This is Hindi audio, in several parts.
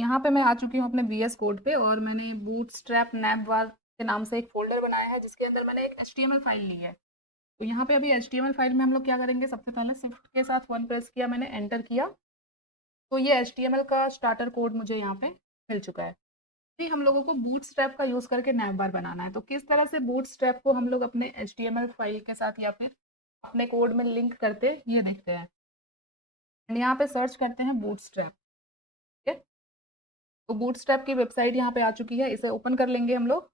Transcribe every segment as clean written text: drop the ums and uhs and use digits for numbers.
यहाँ पे मैं आ चुकी हूँ अपने वीएस कोड पे और मैंने बूटस्ट्रैप नैपवार के नाम से एक फ़ोल्डर बनाया है जिसके अंदर मैंने एक एचटीएमएल फाइल ली है। तो यहाँ पे अभी एचटीएमएल फाइल में हम लोग क्या करेंगे, सबसे पहले शिफ्ट के साथ 1 प्रेस किया, मैंने एंटर किया, तो ये एचटीएमएल का स्टार्टर कोड मुझे यहाँ पे मिल चुका है। अभी हम लोगों को बूटस्ट्रैप का यूज़ करके नैपबार बनाना है। तो किस तरह से बूटस्ट्रैप को हम लोग अपने एचटीएमएल फाइल के साथ या फिर अपने कोड में लिंक करते हैं, ये देखते हैं। एंड यहाँ पे सर्च करते हैं बूटस्ट्रैप। ठीक है, तो बूटस्ट्रैप की वेबसाइट यहाँ पे आ चुकी है, इसे ओपन कर लेंगे हम लोग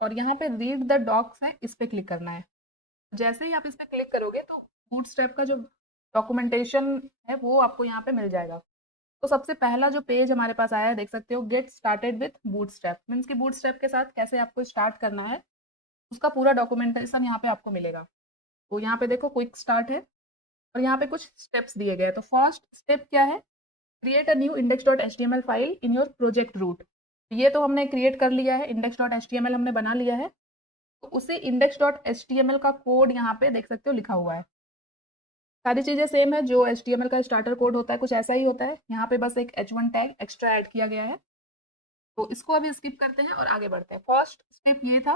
और यहाँ पे रीड द डॉक्स है, इस पे क्लिक करना है। जैसे ही आप इस पे क्लिक करोगे तो बूटस्ट्रैप का जो डॉक्यूमेंटेशन है वो आपको यहाँ पे मिल जाएगा। तो सबसे पहला जो पेज हमारे पास आया है, देख सकते हो, get started with bootstrap, means कि बूटस्ट्रैप के साथ कैसे आपको स्टार्ट करना है, उसका पूरा डॉक्यूमेंटेशन यहाँ पे आपको मिलेगा। तो यहाँ पे देखो क्विक स्टार्ट है और यहाँ पे कुछ स्टेप्स दिए गए हैं। तो फर्स्ट स्टेप क्या है, create a new index dot H T M L file in your project root. ये तो हमने क्रिएट कर लिया है, index dot H T M L हमने बना लिया है। तो उसी index dot H T M L का कोड यहाँ पे देख सकते हो लिखा हुआ है। सारी चीज़ें सेम है, जो एच टी एम एल का स्टार्टर कोड होता है कुछ ऐसा ही होता है। यहाँ पे बस एक H1 टैग एक्स्ट्रा ऐड किया गया है। तो इसको अभी स्किप करते हैं और आगे बढ़ते हैं। फर्स्ट स्टेप ये था।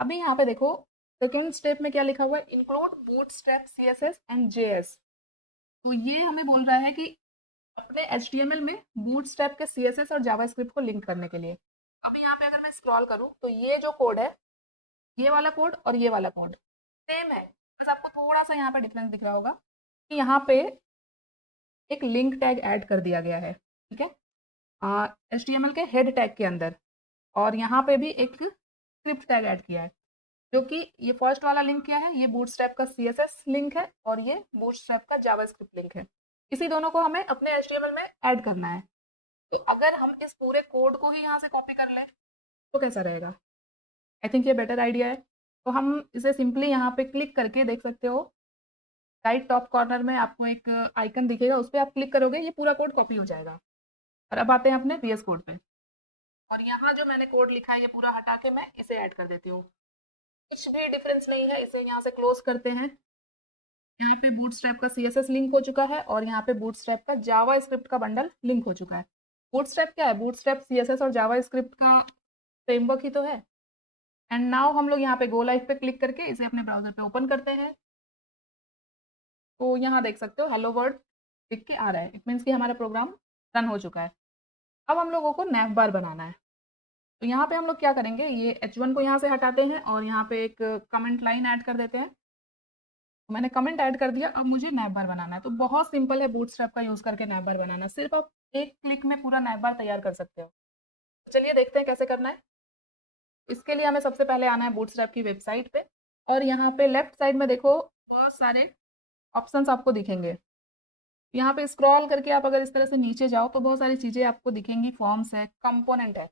अभी यहाँ पे देखो सेकेंड स्टेप में क्या लिखा हुआ है, include bootstrap CSS and JS. तो ये हमें बोल रहा है कि अपने एचटीएमएल में बूटस्ट्रैप के सीएसएस और जावास्क्रिप्ट को लिंक करने के लिए। अभी यहाँ पे अगर मैं स्क्रॉल करूँ तो ये जो कोड है, ये वाला कोड और ये वाला कोड सेम है, बस आपको थोड़ा सा यहाँ पे डिफरेंस दिख रहा होगा कि यहाँ पे एक लिंक टैग ऐड कर दिया गया है। ठीक है, एचटीएमएल के हेड टैग के अंदर, और यहाँ पे भी एक स्क्रिप्ट टैग ऐड किया है, जो कि ये फर्स्ट वाला लिंक क्या है, ये बूटस्ट्रैप का सीएसएस लिंक है और ये बूटस्ट्रैप का जावास्क्रिप्ट लिंक है। इसी दोनों को हमें अपने एचटीएमएल में ऐड करना है। तो अगर हम इस पूरे कोड को ही यहाँ से कॉपी कर लें तो कैसा रहेगा, आई थिंक ये बेटर आइडिया है। तो हम इसे सिंपली यहाँ पे क्लिक करके देख सकते हो, राइट टॉप कॉर्नर में आपको एक आइकन दिखेगा, उस पर आप क्लिक करोगे ये पूरा कोड कॉपी हो जाएगा। और अब आते हैं अपने वीएस कोड पे, और यहाँ जो मैंने कोड लिखा है ये पूरा हटा के मैं इसे ऐड कर देती हूँ। कुछ भी डिफरेंस नहीं है, इसे यहाँ से क्लोज करते हैं। यहाँ पे बूटस्ट्रैप का सीएसएस लिंक हो चुका है और यहाँ पे बूटस्ट्रैप का जावा स्क्रिप्ट का बंडल लिंक हो चुका है। बूटस्ट्रैप क्या है, बूटस्ट्रैप सीएसएस और जावा स्क्रिप्ट का फ्रेमवर्क ही तो है। एंड नाउ हम लोग यहाँ पे गो लाइव पे क्लिक करके इसे अपने ब्राउजर पे ओपन करते हैं। तो यहाँ देख सकते हो हेलो वर्ल्ड लिख के आ रहा है, इट मीन्स कि हमारा प्रोग्राम रन हो चुका है। अब हम लोगों को नैव बार बनाना है। तो यहाँ पे हम लोग क्या करेंगे, ये H1 को यहाँ से हटाते हैं और यहाँ पे एक कमेंट लाइन ऐड कर देते हैं। तो मैंने कमेंट ऐड कर दिया, अब मुझे नैव बार बनाना है। तो बहुत सिंपल है बूटस्ट्रैप का यूज़ करके नैव बार बनाना, सिर्फ आप एक क्लिक में पूरा नैव बार तैयार कर सकते हो। तो चलिए देखते हैं कैसे करना है। इसके लिए हमें सबसे पहले आना है बूटस्ट्रैप की वेबसाइट पे, और यहाँ पे लेफ्ट साइड में देखो बहुत सारे ऑप्शंस आपको दिखेंगे। यहाँ पे स्क्रॉल करके आप अगर इस तरह से नीचे जाओ तो बहुत सारी चीज़ें आपको दिखेंगी, फॉर्म्स है, कंपोनेंट है।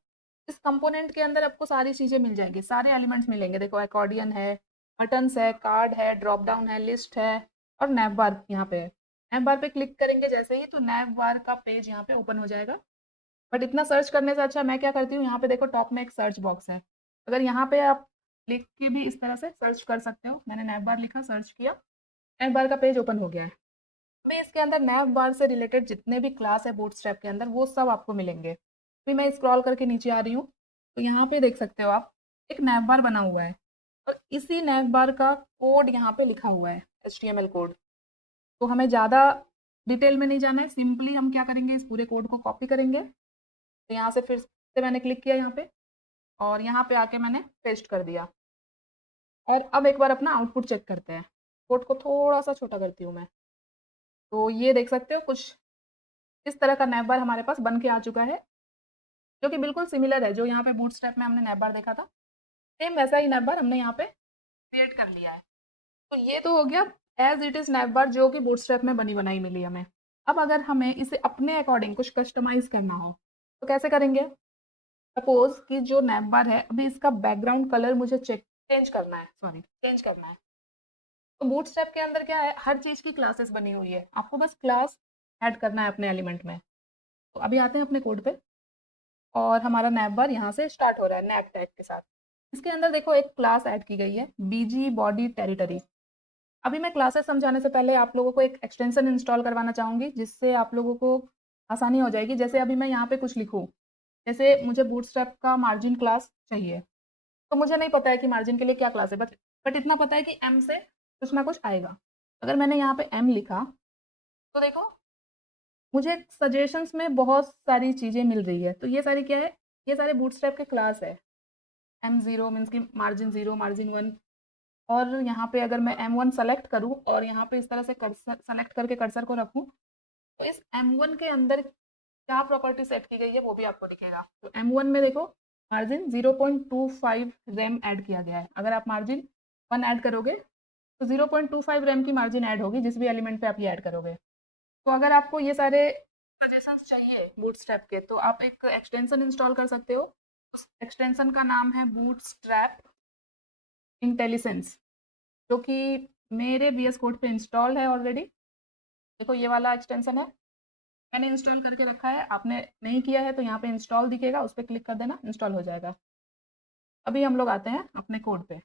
इस कंपोनेंट के अंदर आपको सारी चीज़ें मिल जाएंगी, सारे एलिमेंट्स मिलेंगे। देखो अकॉर्डियन है, बटन्स है, कार्ड है, ड्रॉप डाउन है, लिस्ट है और नैव बार यहाँ पे है। नैव बार पे क्लिक करेंगे जैसे ही तो नैव बार का पेज यहाँ पे ओपन हो जाएगा। बट इतना सर्च करने से अच्छा मैं क्या करती हूँ, यहाँ पे देखो टॉप में एक सर्च बॉक्स है, अगर यहाँ पे आप लिख के भी इस तरह से सर्च कर सकते हो। मैंने नैव बार लिखा, सर्च किया, नैव बार का पेज ओपन हो गया है। अभी इसके अंदर नैव बार से रिलेटेड जितने भी क्लास है बूटस्ट्रैप के अंदर वो सब आपको मिलेंगे। अभी मैं स्क्रॉल करके नीचे आ रही हूँ तो यहाँ पे देख सकते हो आप, एक नैव बार बना हुआ है और इसी नैव बार का कोड यहाँ पे लिखा हुआ है, HTML कोड। तो हमें ज़्यादा डिटेल में नहीं जाना है, सिंपली हम क्या करेंगे, इस पूरे कोड को कॉपी करेंगे। तो यहाँ से फिर से मैंने क्लिक किया यहाँ पे और यहाँ पे आके मैंने पेस्ट कर दिया। और अब एक बार अपना आउटपुट चेक करते हैं। कोड को थोड़ा सा छोटा करती हूँ मैं। तो ये देख सकते हो कुछ इस तरह का नैव बार हमारे पास बन के आ चुका है, जो कि बिल्कुल सिमिलर है जो यहाँ पे बूटस्ट्रैप में हमने नैव बार देखा था। सेम वैसा ही नैव बार हमने यहाँ पे क्रिएट कर लिया है। तो ये तो हो गया एज इट इज़ नैव बार जो कि बूटस्ट्रैप में बनी बनाई मिली हमें। अब अगर हमें इसे अपने अकॉर्डिंग कुछ कस्टमाइज़ करना हो तो कैसे करेंगे। सपोज़ कि जो नैव बार है अभी इसका बैकग्राउंड कलर मुझे चेंज करना है। तो बूटस्ट्रैप के अंदर क्या है, हर चीज़ की क्लासेस बनी हुई है, आपको बस क्लास ऐड करना है अपने एलिमेंट में। तो अभी आते हैं अपने कोड पे और हमारा नैव बार यहाँ से स्टार्ट हो रहा है नैव टैग के साथ। इसके अंदर देखो एक क्लास ऐड की गई है, बीजी बॉडी टेरिटरी। अभी मैं क्लासेस समझाने से पहले आप लोगों को एक एक्सटेंशन इंस्टॉल करवाना चाहूँगी जिससे आप लोगों को आसानी हो जाएगी। जैसे अभी मैं यहाँ पे कुछ लिखूँ, जैसे मुझे बूटस्ट्रैप का मार्जिन क्लास चाहिए, तो मुझे नहीं पता है कि मार्जिन के लिए क्या क्लास है, बट इतना पता है कि एम से कुछ ना कुछ आएगा। अगर मैंने यहाँ पे एम लिखा, तो देखो मुझे सजेशंस में बहुत सारी चीज़ें मिल रही है। तो ये सारी क्या है, ये सारे बूटस्ट्रैप के क्लास है। एम ज़ीरो मीन्स की मार्जिन ज़ीरो, मार्जिन वन। और यहाँ पे अगर मैं M1 सेलेक्ट करूँ और यहाँ पे इस तरह से कर्सर सेलेक्ट करके कर्सर को रखूँ, तो इस M1 के अंदर क्या प्रॉपर्टी सेट की गई है वो भी आपको दिखेगा। तो M1 में देखो मार्जिन 0.25 रैम ऐड किया गया है। अगर आप मार्जिन 1 ऐड करोगे तो 0.25 रैम की मार्जिन ऐड होगी जिस भी एलिमेंट पे आप ये ऐड करोगे। तो अगर आपको ये सारे सजेशंस चाहिए बूटस्ट्रैप के, तो आप एक एक्सटेंशन इंस्टॉल कर सकते हो। उस एक्सटेंशन का नाम है बूटस्ट्रैप इंटेलिसेंस, जो कि मेरे VS कोड पे इंस्टॉल है ऑलरेडी। देखो ये वाला एक्सटेंशन है, मैंने इंस्टॉल करके रखा है। आपने नहीं किया है तो यहाँ पे इंस्टॉल दिखेगा, उस पर क्लिक कर देना, इंस्टॉल हो जाएगा। अभी हम लोग आते हैं अपने कोड पे।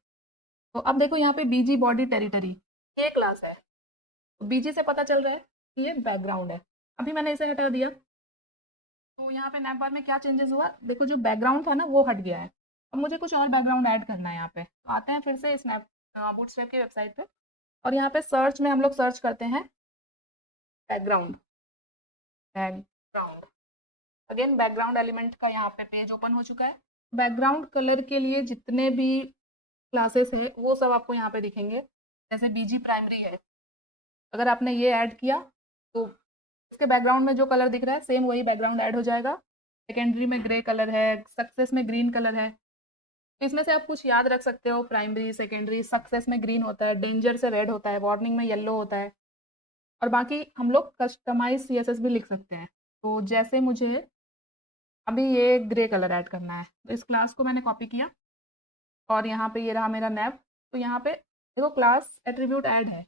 तो अब देखो यहाँ पे बीजी बॉडी टेरिटरी ये क्लास है। तो बीजी से पता चल रहा है कि ये बैकग्राउंड है। अभी मैंने इसे हटा दिया, तो यहाँ पे नैप बार में क्या चेंजेस हुआ, देखो जो बैकग्राउंड था ना वो हट गया है। अब मुझे कुछ और बैकग्राउंड ऐड करना है यहाँ पे। तो आते हैं फिर से स्नैप बूटस्ट्रैप की वेबसाइट पे, और यहाँ पे सर्च में हम लोग सर्च करते हैं background. Background again background element का यहाँ पे पेज ओपन हो चुका है। बैकग्राउंड कलर के लिए जितने भी क्लासेस है वो सब आपको यहाँ पे दिखेंगे। जैसे बीजी प्राइमरी है, अगर आपने ये ऐड किया तो इसके बैकग्राउंड में जो कलर दिख रहा है सेम वही बैकग्राउंड ऐड हो जाएगा। सेकेंडरी में ग्रे कलर है, सक्सेस में ग्रीन कलर है। तो इसमें से आप कुछ याद रख सकते हो, प्राइमरी सेकेंडरी। सक्सेस में ग्रीन होता है, डेंजर से रेड होता है, वार्निंग में येलो होता है। और बाकी हम लोग कस्टमाइज CSS भी लिख सकते हैं। तो जैसे मुझे अभी ये ग्रे कलर ऐड करना है, तो इस क्लास को मैंने कॉपी किया और यहाँ पे ये रहा मेरा नैव। तो यहाँ पे देखो क्लास एट्रीब्यूट ऐड है।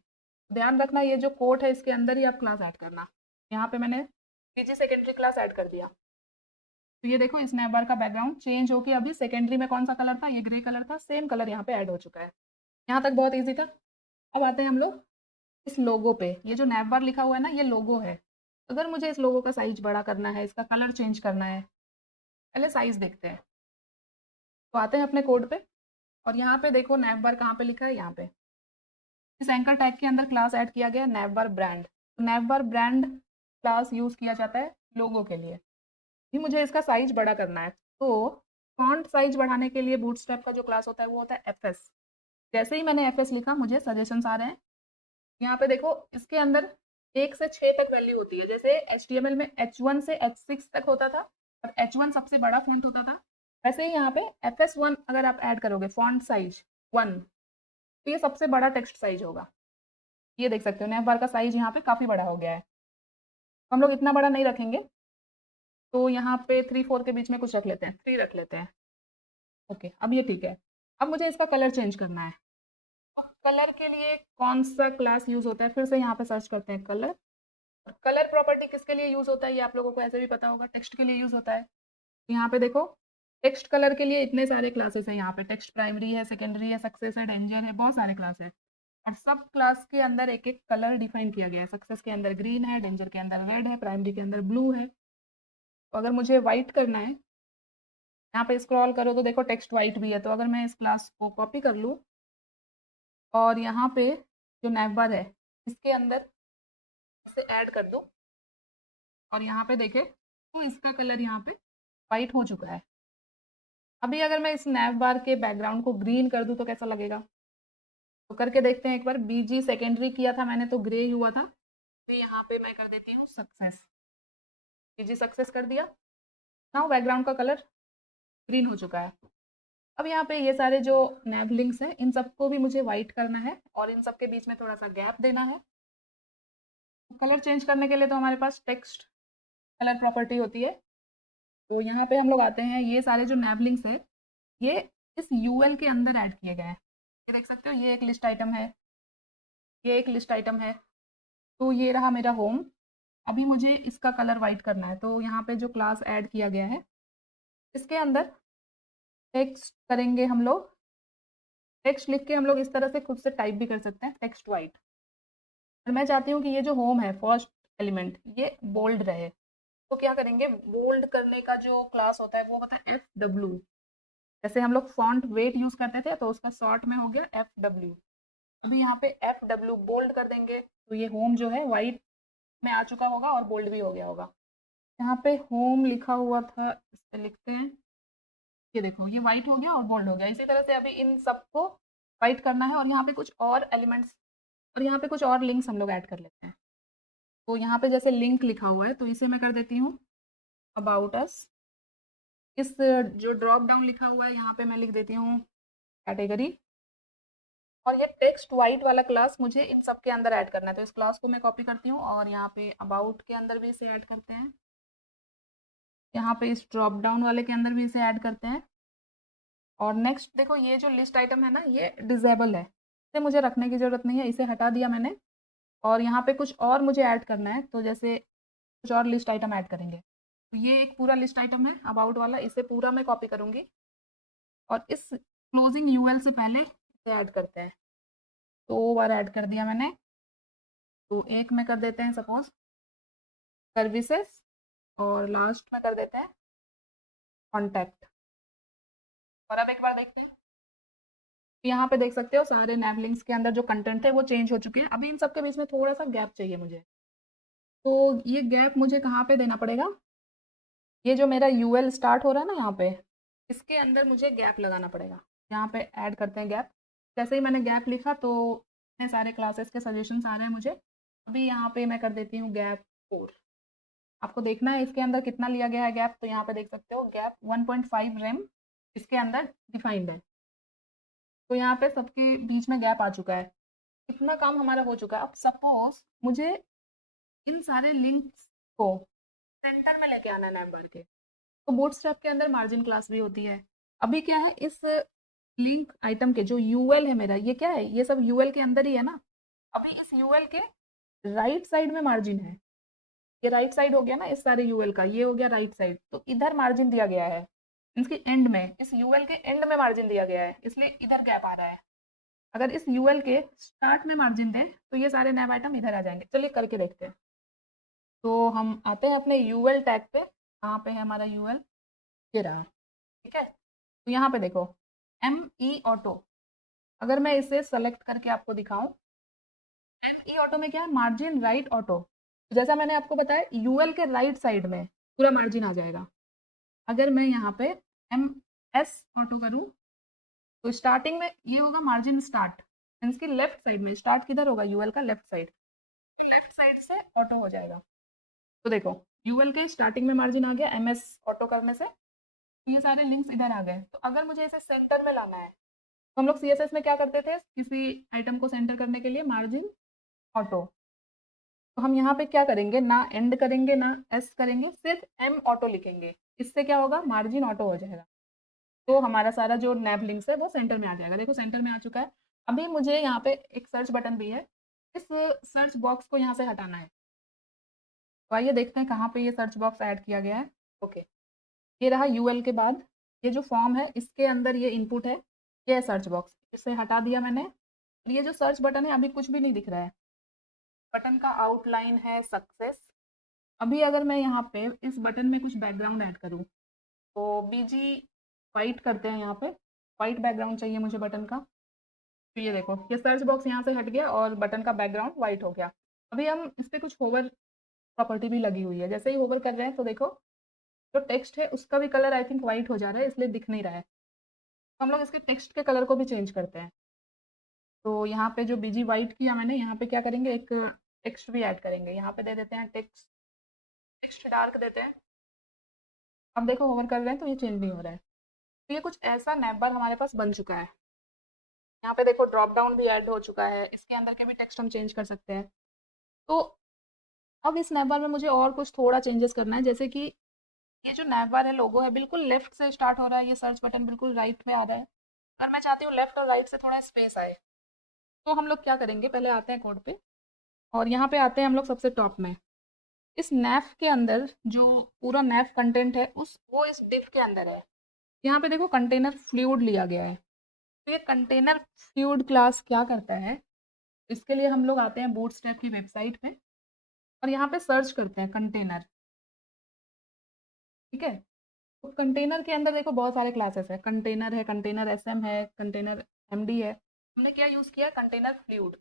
ध्यान रखना ये जो कोड है इसके अंदर ही आप क्लास ऐड करना। यहाँ पे मैंने पीजी सेकेंडरी क्लास ऐड कर दिया। तो ये देखो इस नैव बार का बैकग्राउंड चेंज होकर अभी सेकेंडरी में कौन सा कलर था, ये ग्रे कलर था। सेम कलर यहाँ पे ऐड हो चुका है। यहाँ तक बहुत ईजी था। अब आते हैं हम लोग इस लोगो पे। ये जो नैव बार लिखा हुआ है ना, ये लोगो है। अगर मुझे इस लोगो का साइज बड़ा करना है, इसका कलर चेंज करना है, पहले साइज देखते हैं। तो आते हैं अपने कोड पे, और यहाँ पे देखो नैव बार कहाँ पे लिखा है, यहाँ पे इस एंकर टैग के अंदर क्लास ऐड किया गया नैव बार ब्रांड। तो नैव बार ब्रांड क्लास यूज किया जाता है लोगो के लिए। भी मुझे इसका साइज बड़ा करना है, तो फॉन्ट साइज बढ़ाने के लिए बूटस्ट्रैप का जो क्लास होता है वो होता है FS। जैसे ही मैंने FS लिखा मुझे सजेशंस आ रहे हैं। यहाँ पे देखो इसके अंदर 1 से 6 तक वैल्यू होती है। जैसे HTML में H1 से H6 तक होता था और H1 सबसे बड़ा फॉन्ट होता था, वैसे ही यहाँ पे FS1 अगर आप ऐड करोगे फॉन्ट साइज 1, तो ये सबसे बड़ा टेक्स्ट साइज होगा। ये देख सकते हो नैव बार का साइज यहाँ पे काफ़ी बड़ा हो गया है। हम लोग इतना बड़ा नहीं रखेंगे, तो यहाँ पे 3-4 के बीच में कुछ रख लेते हैं, 3 रख लेते हैं। ओके, अब ये ठीक है। अब मुझे इसका कलर चेंज करना है। अब कलर के लिए कौन सा क्लास यूज़ होता है, फिर से यहाँ पे सर्च करते हैं कलर। और कलर प्रॉपर्टी किसके लिए यूज़ होता है ये आप लोगों को ऐसे भी पता होगा, टेक्स्ट के लिए यूज़ होता है। तो यहाँ पे देखो टेक्स्ट कलर के लिए इतने सारे क्लासेस हैं। यहाँ पे टेक्स्ट प्राइमरी है, सेकेंडरी है, सक्सेस है, डेंजर है, बहुत सारे क्लास है। और सब क्लास के अंदर एक एक कलर डिफाइन किया गया है। सक्सेस के अंदर ग्रीन है, डेंजर के अंदर रेड है, प्राइमरी के अंदर ब्लू है। तो अगर मुझे वाइट करना है, यहाँ पे स्क्रॉल करो तो देखो टेक्स्ट वाइट भी है। तो अगर मैं इस क्लास को कॉपी कर लूँ और यहाँ पे जो नैवबार है इसके अंदर इसे ऐड कर दूँ और यहाँ पे देखें तो इसका कलर यहाँ पे वाइट हो चुका है। अभी अगर मैं इस नैव बार के बैकग्राउंड को ग्रीन कर दूँ तो कैसा लगेगा, तो करके देखते हैं एक बार। बीजी सेकेंडरी किया था मैंने तो ग्रे हुआ था। तो यहाँ पे मैं कर देती हूँ सक्सेस, बीजी सक्सेस कर दिया। नाउ बैकग्राउंड का कलर ग्रीन हो चुका है। अब यहाँ पे ये सारे जो नैव लिंक्स हैं इन सबको भी मुझे वाइट करना है और इन सब के बीच में थोड़ा सा गैप देना है। कलर चेंज करने के लिए तो हमारे पास टेक्स्ट कलर प्रॉपर्टी होती है। तो यहाँ पे हम लोग आते हैं, ये सारे जो नैव लिंक्स है ये इस UL के अंदर ऐड किए गए हैं। ये देख सकते हो, ये एक लिस्ट आइटम है, ये एक लिस्ट आइटम है। तो ये रहा मेरा होम। अभी मुझे इसका कलर वाइट करना है, तो यहाँ पे जो क्लास ऐड किया गया है इसके अंदर टेक्स्ट करेंगे हम लोग। टेक्स्ट लिख के हम लोग इस तरह से खुद से टाइप भी कर सकते हैं, टेक्स्ट वाइट। और मैं चाहती हूँ कि ये जो होम है फर्स्ट एलिमेंट ये बोल्ड रहे, तो तो क्या करेंगे, बोल्ड करने का जो क्लास होता है वो होता है FW। जैसे हम लोग फॉन्ट वेट यूज करते थे तो उसका शॉर्ट में हो गया FW। अभी यहाँ पे FW बोल्ड कर देंगे तो ये होम जो है वाइट में आ चुका होगा और बोल्ड भी हो गया होगा। यहाँ पे होम लिखा हुआ था, इस पे लिखते हैं, ये देखो ये व्हाइट हो गया और बोल्ड हो गया। इसी तरह से अभी इन सबको व्हाइट करना है और यहाँ पे कुछ और एलिमेंट्स और यहाँ पे कुछ और लिंक्स हम लोग ऐड कर लेते हैं। तो यहाँ पे जैसे लिंक लिखा हुआ है तो इसे मैं कर देती हूँ अबाउट अस। इस जो ड्रॉप डाउन लिखा हुआ है यहाँ पे मैं लिख देती हूँ कैटेगरी। और ये टेक्स्ट वाइट वाला क्लास मुझे इन सब के अंदर ऐड करना है, तो इस क्लास को मैं कॉपी करती हूँ और यहाँ पे अबाउट के अंदर भी इसे ऐड करते हैं। यहाँ पे इस ड्रॉप डाउन वाले के अंदर भी इसे ऐड करते हैं। और नेक्स्ट देखो ये जो लिस्ट आइटम है ना ये डिसेबल है, इसे मुझे रखने की ज़रूरत नहीं है, इसे हटा दिया मैंने। और यहाँ पे कुछ और मुझे ऐड करना है, तो जैसे कुछ और लिस्ट आइटम ऐड करेंगे। तो ये एक पूरा लिस्ट आइटम है अबाउट वाला, इसे पूरा मैं कॉपी करूँगी और इस क्लोजिंग यूएल से पहले इसे ऐड करते हैं। 2 बार ऐड कर दिया मैंने, तो एक में कर देते हैं सपोज सर्विसेज और लास्ट में कर देते हैं कॉन्टैक्ट। और अब एक बार देखते हैं, यहाँ पे देख सकते हो सारे नैव लिंक्स के अंदर जो कंटेंट थे वो चेंज हो चुके हैं। अभी इन सबके बीच में थोड़ा सा गैप चाहिए मुझे, तो ये गैप मुझे कहाँ पे देना पड़ेगा, ये जो मेरा यूएल स्टार्ट हो रहा है ना यहाँ पे, इसके अंदर मुझे गैप लगाना पड़ेगा। यहाँ पे ऐड करते हैं गैप। जैसे ही मैंने गैप लिखा तो इतने सारे क्लासेस के सजेशंस आ रहे हैं मुझे। अभी यहाँ पे मैं कर देती हूँ गैप 4। आपको देखना है इसके अंदर कितना लिया गया है गैप, तो यहाँ पे देख सकते हो गैप 1.5 रेम इसके अंदर डिफाइंड है। तो यहाँ पे सबके बीच में गैप आ चुका है। इतना काम हमारा हो चुका है। अब सपोज मुझे इन सारे लिंक्स को सेंटर में लेके आना है नैव बार के, तो बूटस्ट्रैप के अंदर मार्जिन क्लास भी होती है। अभी क्या है, इस लिंक आइटम के जो यूएल है मेरा, ये क्या है, ये सब यूएल के अंदर ही है ना। अभी इस यूएल के राइट साइड में मार्जिन है, ये राइट साइड हो गया ना इस सारे यूएल का, ये हो गया राइट साइड, तो इधर मार्जिन दिया गया है। इसके एंड में, इस यूएल के एंड में मार्जिन दिया गया है, इसलिए इधर गैप आ रहा है। अगर इस यूएल के स्टार्ट में मार्जिन दें तो ये सारे नैव आइटम इधर आ जाएंगे। चलिए करके देखते हैं। तो हम आते हैं अपने यूएल टैग पे, कहाँ पे है हमारा यूएल, ये रहा, ठीक है। तो यहाँ पे देखो ME ऑटो, अगर मैं इसे सेलेक्ट करके आपको दिखाऊं, ME ऑटो में क्या है, मार्जिन राइट ऑटो। जैसा मैंने आपको बताया यूएल के राइट साइड में पूरा मार्जिन आ जाएगा। अगर मैं यहाँ पे MS ऑटो करूँ तो स्टार्टिंग में ये होगा मार्जिन स्टार्ट, इसकी लेफ्ट साइड में, स्टार्ट किधर होगा, यूएल का लेफ्ट साइड, लेफ्ट साइड से ऑटो हो जाएगा। तो देखो यूएल के स्टार्टिंग में मार्जिन आ गया MS ऑटो करने से, तो ये सारे लिंक्स इधर आ गए। तो अगर मुझे इसे सेंटर में लाना है, तो हम लोग CSS में क्या करते थे, किसी आइटम को सेंटर करने के लिए मार्जिन ऑटो, तो हम यहाँ पे क्या करेंगे, ना एंड करेंगे ना एस करेंगे, सिर्फ M ऑटो लिखेंगे। इससे क्या होगा, मार्जिन ऑटो हो जाएगा। तो हमारा सारा जो नैब लिंक्स है वो सेंटर में आ जाएगा। देखो सेंटर में आ चुका है। अभी मुझे यहाँ पे एक सर्च बटन भी है, इस सर्च बॉक्स को यहाँ से हटाना है। तो आइए देखते हैं कहाँ पे ये सर्च बॉक्स ऐड किया गया है। ओके, ये रहा यूएल के बाद ये जो फॉर्म है इसके अंदर ये इनपुट है, ये है सर्च बॉक्स, इसे हटा दिया मैंने। ये जो सर्च बटन है अभी कुछ भी नहीं दिख रहा है, बटन का आउटलाइन है सक्सेस। अभी अगर मैं यहाँ पे इस बटन में कुछ बैकग्राउंड ऐड करूँ, तो बीजी वाइट करते हैं, यहाँ पे वाइट बैकग्राउंड चाहिए मुझे बटन का। तो ये देखो ये सर्च बॉक्स यहाँ से हट गया और बटन का बैकग्राउंड वाइट हो गया। अभी हम इस पर कुछ होवर प्रॉपर्टी भी लगी हुई है, जैसे ही होवर कर रहे हैं तो देखो जो टेक्स्ट है उसका भी कलर आई थिंक वाइट हो जा रहा है, इसलिए दिख नहीं रहा है। तो हम लोग इसके टेक्स्ट के कलर को भी चेंज करते हैं। तो यहाँ पे जो बीजी वाइट किया मैंने, यहाँ पे क्या करेंगे, एक टेक्स्ट भी ऐड करेंगे। यहाँ पे दे देते हैं टेक्स्ट, टेक्स्ट डार्क देते हैं। अब देखो होवर कर रहे हैं तो ये चेंज नहीं हो रहा है। तो ये कुछ ऐसा नैप बार हमारे पास बन चुका है। यहाँ पे देखो ड्रॉप डाउन भी ऐड हो चुका है, इसके अंदर के भी टेक्स्ट हम चेंज कर सकते हैं। तो अब इस नैप बार में मुझे और कुछ थोड़ा चेंजेस करना है, जैसे कि ये जो नैप बार है लोगो है बिल्कुल लेफ्ट से स्टार्ट हो रहा है, ये सर्च बटन बिल्कुल राइट में आ रहा है। अगर मैं चाहती हूँ लेफ्ट और राइट से थोड़ा स्पेस आए, तो हम लोग क्या करेंगे, पहले आते हैं कोड पे और यहाँ पे आते हैं हम लोग सबसे टॉप में। इस नैफ के अंदर जो पूरा नैफ कंटेंट है उस वो इस डिफ के अंदर है। यहाँ पे देखो कंटेनर फ्लूइड लिया गया है। तो ये कंटेनर फ्लूइड क्लास क्या करता है, इसके लिए हम लोग आते हैं बूटस्ट्रैप की वेबसाइट पे और यहाँ पे सर्च करते हैं कंटेनर। ठीक है। तो कंटेनर के अंदर देखो बहुत सारे क्लासेस है, कंटेनर एसएम है, कंटेनर एमडी है। हमने क्या यूज़ किया, कंटेनर फ्लूइड।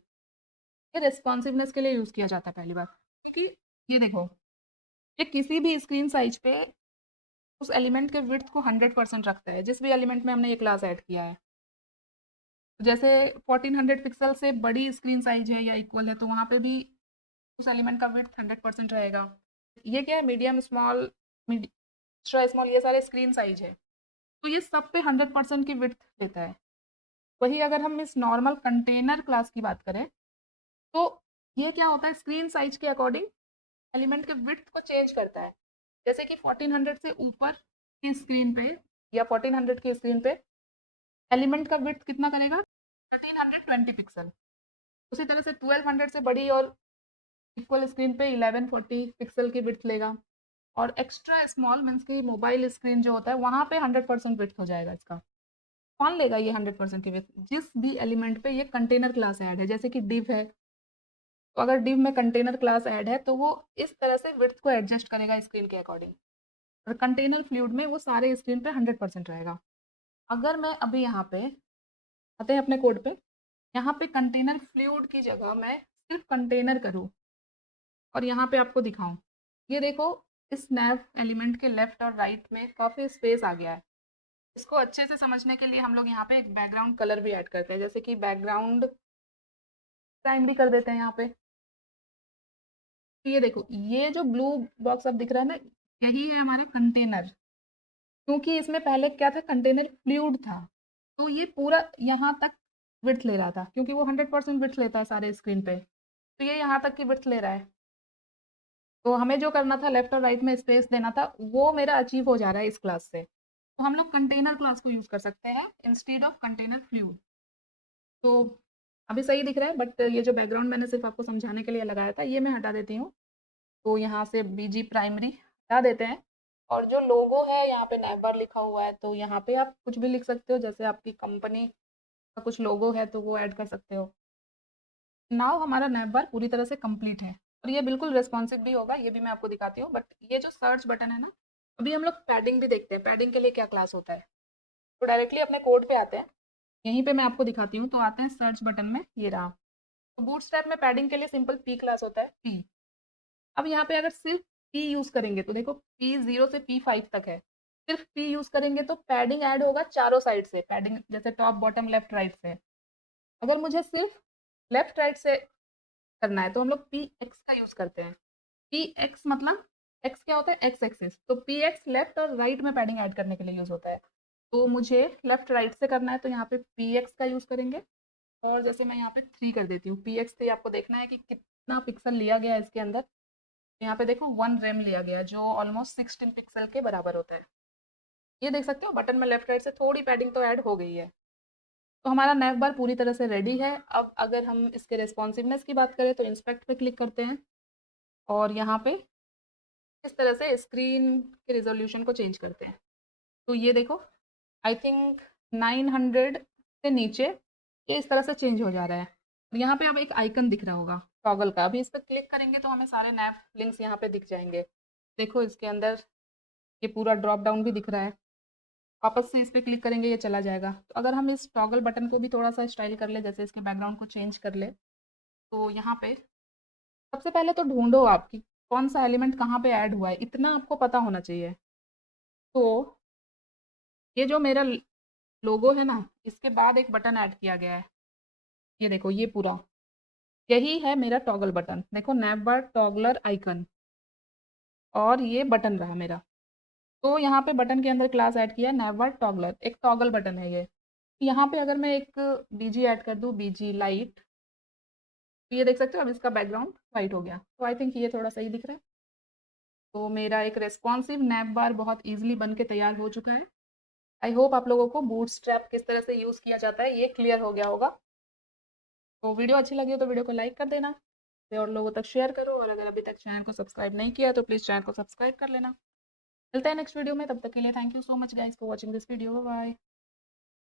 ये रिस्पॉन्सिवनेस के लिए यूज़ किया जाता है पहली बार, क्योंकि ये देखो, ये किसी भी स्क्रीन साइज पे उस एलिमेंट के विड्थ को 100% रखता है, जिस भी एलिमेंट में हमने ये क्लास ऐड किया है। जैसे 1400 पिक्सल से बड़ी स्क्रीन साइज है या इक्वल है, तो वहाँ पे भी उस एलिमेंट का विड्थ 100% रहेगा। ये क्या है, मीडियम स्मॉल, एक्स्ट्रा स्मॉल, ये सारे स्क्रीन साइज है, तो ये सब पे 100% की विड्थ देता है। वही अगर हम इस नॉर्मल कंटेनर क्लास की बात करें, तो ये क्या होता है, स्क्रीन साइज के अकॉर्डिंग एलिमेंट के विड्थ को चेंज करता है। जैसे कि 1400 से ऊपर की स्क्रीन पे या 1400 की स्क्रीन पे एलिमेंट का विड्थ कितना करेगा, 1320 पिक्सल। उसी तरह से 1200 से बड़ी और इक्वल स्क्रीन पे 1140 पिक्सल की विड्थ लेगा। और एक्स्ट्रा स्मॉल मीन्स की मोबाइल स्क्रीन जो होता है, वहाँ पे 100% विड्थ हो जाएगा इसका। कौन लेगा ये 100% की विड्थ, जिस भी एलिमेंट पे ये कंटेनर क्लास ऐड है। जैसे कि डिव है, तो अगर डिव में कंटेनर क्लास ऐड है, तो वो इस तरह से विड्थ को एडजस्ट करेगा स्क्रीन के अकॉर्डिंग। और कंटेनर फ्लूइड में वो सारे स्क्रीन पे 100% रहेगा। अगर मैं अभी यहाँ पे आते हैं अपने कोड पे, यहाँ पे कंटेनर फ्लूइड की जगह मैं सिर्फ कंटेनर करूँ और यहाँ पे आपको दिखाऊं, ये देखो, इस स्नैप एलिमेंट के लेफ्ट और राइट में काफ़ी स्पेस आ गया है। इसको अच्छे से समझने के लिए हम लोग यहाँ पे एक बैकग्राउंड कलर भी ऐड करते हैं, जैसे कि बैकग्राउंड प्राइमरी कर देते हैं यहाँ पे। तो ये देखो, ये जो ब्लू बॉक्स अब दिख रहा है ना, यही है हमारा कंटेनर। क्योंकि इसमें पहले क्या था, कंटेनर फ्लूइड था, तो ये पूरा यहाँ तक विड्थ ले रहा था, क्योंकि वो 100% विड्थ लेता है सारे स्क्रीन पे, तो ये यहाँ तक की विड्थ ले रहा है। तो हमें जो करना था, लेफ्ट और राइट में स्पेस देना था, वो मेरा अचीव हो जा रहा है इस क्लास से। तो हम लोग कंटेनर क्लास को यूज़ कर सकते हैं इंस्टेड ऑफ कंटेनर फ्लूइड। तो अभी सही दिख रहा है, बट ये जो बैकग्राउंड मैंने सिर्फ आपको समझाने के लिए लगाया था, ये मैं हटा देती हूँ। तो यहाँ से बीजी प्राइमरी हटा देते हैं। और जो लोगो है, यहाँ पे नेवर लिखा हुआ है, तो यहाँ पे आप कुछ भी लिख सकते हो, जैसे आपकी कंपनी का कुछ लोगो है तो वो ऐड कर सकते हो। नाउ हमारा नैप बार पूरी तरह से कंप्लीट है और ये बिल्कुल रिस्पॉन्सिव भी होगा, ये भी मैं आपको दिखाती हूँ। बट ये जो सर्च बटन है ना, अभी हम लोग पैडिंग भी देखते हैं, पैडिंग के लिए क्या क्लास होता है। तो डायरेक्टली अपने कोड पे आते हैं, यहीं पे मैं आपको दिखाती हूँ। तो आते हैं सर्च बटन में, ये रहा। तो बूटस्ट्रैप में पैडिंग के लिए सिंपल पी क्लास होता है, पी। अब यहाँ पे अगर सिर्फ पी यूज़ करेंगे, तो देखो P0 से P5 तक है, सिर्फ पी यूज़ करेंगे तो पैडिंग ऐड होगा चारों साइड से, पैडिंग जैसे टॉप बॉटम लेफ्ट राइट से। अगर मुझे सिर्फ लेफ्ट राइट से करना है, तो हम लोग पी एक्स का यूज़ करते हैं। पी एक्स मतलब एक्स क्या होता है, एक्स एक्सिस, तो पी एक्स लेफ्ट और राइट में पैडिंग ऐड करने के लिए यूज़ होता है। तो मुझे लेफ्ट राइट से करना है, तो यहाँ पे पी एक्स का यूज़ करेंगे। और जैसे मैं यहाँ पे 3 कर देती हूँ, पी एक्स से आपको देखना है कि कितना पिक्सल लिया गया है इसके अंदर। तो यहाँ पे देखो 1 रैम लिया गया, जो ऑलमोस्ट 16 पिक्सल के बराबर होता है। ये देख सकते हो बटन में लेफ्ट राइट से थोड़ी पैडिंग तो ऐड हो गई है। तो हमारा नैव बार पूरी तरह से रेडी है। अब अगर हम इसके रिस्पॉन्सिवनेस की बात करें, तो इंस्पेक्ट पे क्लिक करते हैं और यहाँ पे इस तरह से स्क्रीन के रिजोल्यूशन को चेंज करते हैं। तो ये देखो, आई थिंक 900 से नीचे ये इस तरह से चेंज हो जा रहा है। और यहाँ पे अब एक आइकन दिख रहा होगा टॉगल का, अभी इस पर क्लिक करेंगे तो हमें सारे नैव लिंक्स यहाँ पे दिख जाएंगे। देखो इसके अंदर ये पूरा ड्रॉप डाउन भी दिख रहा है, वापस से इस पर क्लिक करेंगे ये चला जाएगा। तो अगर हम इस टॉगल बटन को भी थोड़ा सा स्टाइल कर ले, जैसे इसके बैकग्राउंड को चेंज कर ले, तो यहाँ पे सबसे पहले तो ढूंढो आप कि कौन सा एलिमेंट कहाँ पे ऐड हुआ है, इतना आपको पता होना चाहिए। तो ये जो मेरा लोगो है ना, इसके बाद एक बटन ऐड किया गया है, ये देखो, ये पूरा यही है मेरा टॉगल बटन। देखो नैव बार टॉगलर आइकन, और ये बटन रहा मेरा। तो यहाँ पे बटन के अंदर क्लास ऐड किया नैव बार टॉगलर, एक टॉगल बटन है ये। यहाँ पे अगर मैं एक बीजी ऐड कर दूँ, बीजी लाइट, तो ये देख सकते हो अब इसका बैकग्राउंड वाइट हो गया। तो आई थिंक ये थोड़ा सही दिख रहा है। तो मेरा एक रेस्पॉन्सिव नैप बार बहुत ईजिली बन के तैयार हो चुका है। आई होप आप लोगों को बूटस्ट्रैप किस तरह से यूज़ किया जाता है ये क्लियर हो गया होगा। तो वीडियो अच्छी लगी हो तो वीडियो को लाइक कर देना और लोगों तक शेयर करो, और अगर अभी तक चैनल को सब्सक्राइब नहीं किया तो प्लीज़ चैनल को सब्सक्राइब कर लेना। मिलते हैं नेक्स्ट वीडियो में, तब तक के लिए thank you so much guys for watching this video. Bye.